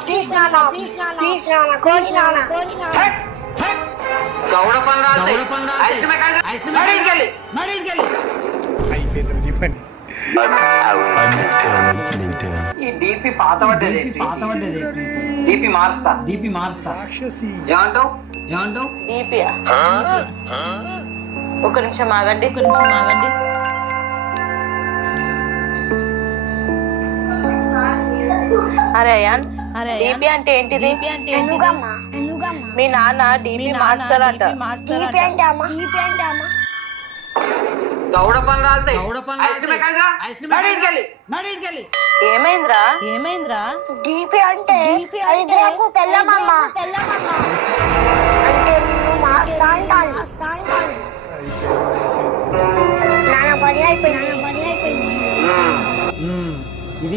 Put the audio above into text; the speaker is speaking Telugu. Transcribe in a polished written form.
ప్లీజ్ నాన్న ప్లీజ్ నాన్న కోడి నాన్న గౌడ పని రాస్తే ఐస్ క్రీమ్ ఈ డీపీ పాత పడ్డది డీపీ మారుస్తా ఏమంటావు డీపీయా ఒక నిమిషం ఆగండి అరే అయాన్ డీపీ అంటే ఏంటిది ఎందుకమ్మా మీ నాన్న డీపీ మార్చాలంట డీపీ అంటే అమ్మా గౌడ పని రాస్తే ఏమైందిరా డీపీ అంటే హరిద్రకు పెళ్ళమమ్మా అంటే నువ్వు మాస్తా అంటాను నాన్న పని అయిపోయింది